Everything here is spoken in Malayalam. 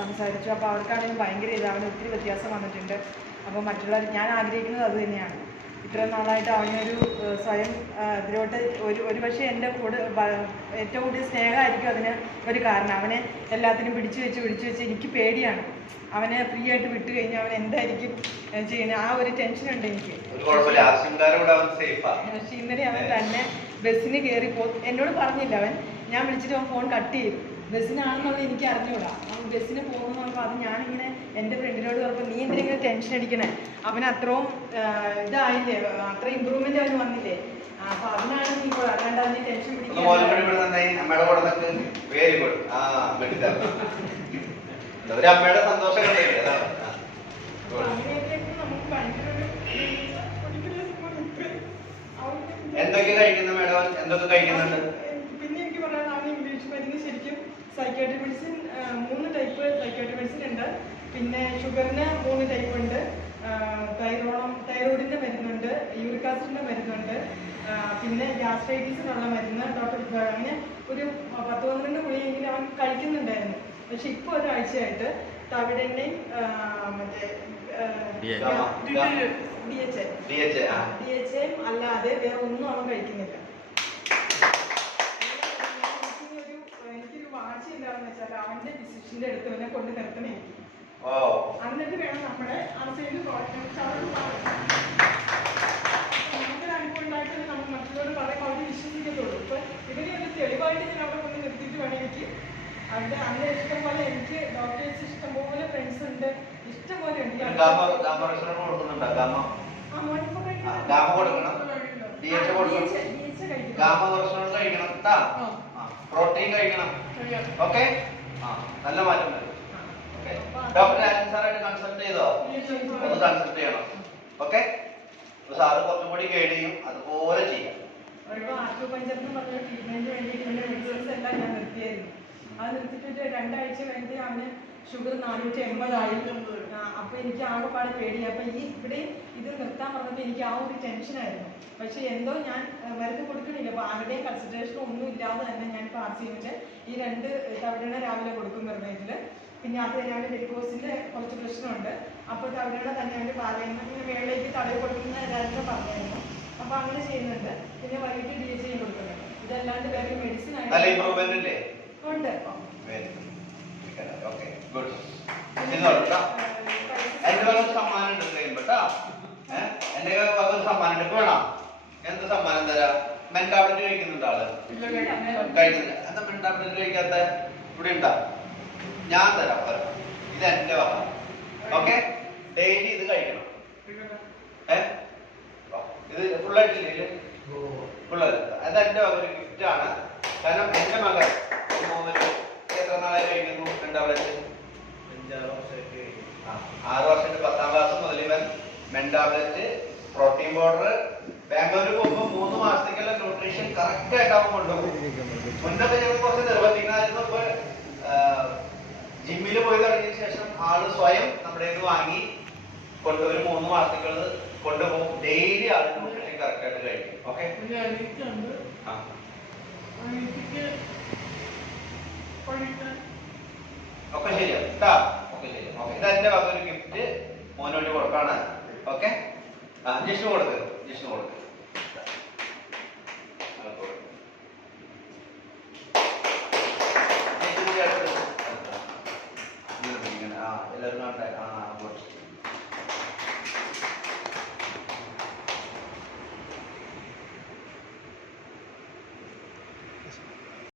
സംസാരിച്ചു. അപ്പോൾ അവർക്കാണെങ്കിലും ഭയങ്കര അവന് ഒത്തിരി വ്യത്യാസം വന്നിട്ടുണ്ട്. അപ്പോൾ മറ്റുള്ളവർ ഞാൻ ആഗ്രഹിക്കുന്നത് അത് തന്നെയാണ്. ഇത്രയും നാളായിട്ട് അവനൊരു സ്വയം ഇതിലോട്ട് ഒരു പക്ഷേ എൻ്റെ കൂടെ ഏറ്റവും കൂടുതൽ സ്നേഹമായിരിക്കും അതിന് ഒരു കാരണം. അവനെ എല്ലാത്തിനും പിടിച്ചു വെച്ച് എനിക്ക് പേടിയാണ്. അവനെ ഫ്രീ ആയിട്ട് വിട്ടു കഴിഞ്ഞാൽ അവൻ എന്തായിരിക്കും ചെയ്യുന്നത്, ആ ഒരു ടെൻഷനുണ്ട് എനിക്ക്. പക്ഷെ ഇന്നലെ അവൻ തന്നെ ബസ്സിന് കയറി എന്നോട് പറഞ്ഞില്ല. ഞാൻ വിളിച്ചിട്ട് അവൻ ഫോൺ കട്ട് ചെയ്തു. ബസ്സിനാണെന്നുള്ളത് എനിക്ക് അറിഞ്ഞൂടാ. അവൻ ബസ്സിന് പോകുന്നു പറഞ്ഞപ്പോൾ അത് ഞാനിങ്ങനെ എൻ്റെ ഫ്രണ്ടിനോട് പറഞ്ഞപ്പോൾ നീ എന്തിനെങ്കിലും ടെൻഷൻ അടിക്കണേ, അവൻ അത്രയും ഇതായില്ലേ, അത്ര ഇമ്പ്രൂവ്മെന്റ് അവന് വന്നില്ലേ, അപ്പൊ അതിനാണ് നീ അല്ലാണ്ട് അവന് ടെൻഷൻ പിടിക്കുന്നത്. എന്തൊക്കെ കഴിക്കുന്ന മേഡം, എന്തൊക്കെ കഴിക്കുന്നുണ്ട്? പിന്നെ എനിക്ക് പറയാൻ അവന് ഇംഗ്ലീഷ് മരുന്ന് ശരിക്കും psychiatry medicine 3 type psychiatry medicine ഉണ്ട്. പിന്നെ ഷുഗറിന് 3 ടൈപ്പ് ഉണ്ട്. തൈറോയിഡിന്റെ മരുന്നുണ്ട്, യൂറിക് ആസിഡിന്റെ മരുന്നുണ്ട്, പിന്നെ ഗ്യാസ്ട്രൈറ്റിസിനുള്ള മരുന്ന് ഡോക്ടർ അങ്ങനെ ഒരു 10-12 ഗുളികയെങ്കിലും അവൻ കഴിക്കുന്നുണ്ടായിരുന്നു. പക്ഷെ ഇപ്പോൾ ഒരാഴ്ചയായിട്ട് തവിടെണ്ണയും മറ്റേ DHA അല്ലാതെ വേറെ ഒന്നും അവൻ കഴിക്കുന്നില്ല. എനിക്കൊരു വാശിയില്ലാന്ന് വെച്ചാൽ അവന്റെ ഡിസിഷന്റെ അടുത്ത് അവനെ കൊണ്ട് നിർത്തണേ, എന്നിട്ട് വേണം നമ്മുടെ അർച്ചയിൽ നമുക്കൊരു അനുഭവം ഉണ്ടായിട്ട് നമ്മൾ മറ്റുള്ളവർ പറയുമ്പോൾ അവർ വിശ്വസിക്കത്തുള്ളൂ. ഇപ്പൊ ഇതിനെ ഒരു തെളിവായിട്ട് ഞാൻ അവിടെ കൊണ്ട് നിർത്തിയിട്ട് വേണം എനിക്ക് അവിടെ അന്ന് ഇഷ്ടം പോലെ എനിക്ക് ഡോക്ടേഴ്സ് ഇഷ്ടം പോലെ ഫ്രണ്ട്സ് ഉണ്ട്, ഇഷ്ടം പോലെ ഉണ്ട്. പ്രോട്ടീൻ കഴിക്കണം. ഓക്കെ, നല്ല മാറ്റം വരും. ഡോക്ടർ സാറായിട്ട് കൺസൾട്ട് ചെയ്തോ? ഒന്ന് കൺസൾട്ട് ചെയ്യണം. ഓക്കെ, സാറ് കുറച്ചും കൂടി ഗൈഡ് ചെയ്യും, അതുപോലെ ചെയ്യാം. ആക്യുപഞ്ചറിന് പറഞ്ഞ ട്രീറ്റ്മെന്റ് വേണ്ടിയിട്ട് മെഡിസിൻസ് എല്ലാം ഞാൻ നിർത്തിയായിരുന്നു. അത് നിർത്തിയിട്ട് 2 ആഴ്ച കഴിഞ്ഞ് അവന് ഷുഗർ 480 ആയി. അപ്പൊ എനിക്ക് ആകെപ്പാട് പേടിയായി. അപ്പൊ ഇവിടെ ഇത് നിർത്താൻ പറഞ്ഞപ്പോൾ എനിക്ക് ആ ഒരു ടെൻഷനായിരുന്നു. പക്ഷെ എന്തോ ഞാൻ മരുന്ന് കൊടുക്കണില്ല. അപ്പൊ ആരുടെയും കൺസൾട്ടേഷൻ ഒന്നും ഇല്ലാതെ തന്നെ ഞാൻ പാർസിമിന്റെ ഈ 2 തവണ രാവിലെ കൊടുക്കും വെറുതെ. പിന്നെ അത് കഴിഞ്ഞാൽ വെരിക്കോസിന്റെ കുറച്ച് പ്രശ്നമുണ്ട്. അപ്പോൾ തവണ തന്നെ അവന്റെ പാലയങ്ങൾ ഇങ്ങനെ മേളിലേക്ക് തടവി കൊടുക്കുന്ന എല്ലാവരും പറഞ്ഞായിരുന്നു. അപ്പൊ അങ്ങനെ ചെയ്യുന്നുണ്ട്. പിന്നെ വൈകിട്ട് DHA കൊടുക്കുന്നുണ്ട്. ഇതല്ലാണ്ട് വേറെ മെഡിസിൻ ഉണ്ട്. എന്ത് സമ്മാനം തരാം? മെന്റാബ്ലറ്റ് കഴിക്കുന്നുണ്ട് ആള്? കഴിക്കുന്നില്ല. എന്താ മെന്റാബ്ലറ്റ് കഴിക്കാത്ത? ഇവിടെ ഉണ്ടാ, ഞാൻ തരാം. ഇത് എന്റെ വക. ഓക്കെ, ഡെയിലി ഇത് കഴിക്കണം. ഇത് ഫുള്ളായിട്ടില്ലേ? ഫുള്ളല്ല. അത് എന്റെ വക ഒരു ഗിഫ്റ്റ് ആണ്. കാരണം എന്റെ മകൻ എത്ര നാളായി കഴിക്കുന്നു മെന്റാബ്ലറ്റ്? 6 വർഷമായിട്ട് 10ാം ക്ലാസ് മുതൽ ഇവൻ മെന്റാബ്ലറ്റ്, പ്രോട്ടീൻ പൗഡർ, ബാംഗ്ലൂർ പോകുമ്പോൾ 3 മാസത്തേക്കുള്ള ന്യൂട്രീഷൻ കറക്റ്റ് ആയിട്ട് അവൻ കൊണ്ടുപോകും. മുന്നൊക്കെ ഞങ്ങൾ കുറച്ച് നിർബന്ധിക്കണമായിരുന്നു. ഇപ്പൊ ജിമ്മിൽ പോയി തുടങ്ങിയ ശേഷം ആള് സ്വയം നമ്മുടെ വാങ്ങി ഒരു 3 മാസത്തേക്കുള്ളത് കൊണ്ടുപോകും. ഡെയിലി ആള് ന്യൂട്രീഷൻ കറക്റ്റ് ആയിട്ട് കഴിക്കും. ഓക്കെ, ഒക്കെ ശരിയാവും കേട്ടാ. ഒക്കെ ശരിയാവും. ഓക്കെ, ഇത് എന്റെ വക ഒരു ഗിഫ്റ്റ് മോന് വേണ്ടി കൊടുക്കാണ്. ഓക്കെ, ജിഷ്ണു കൊടുക്ക്. എല്ലാവരും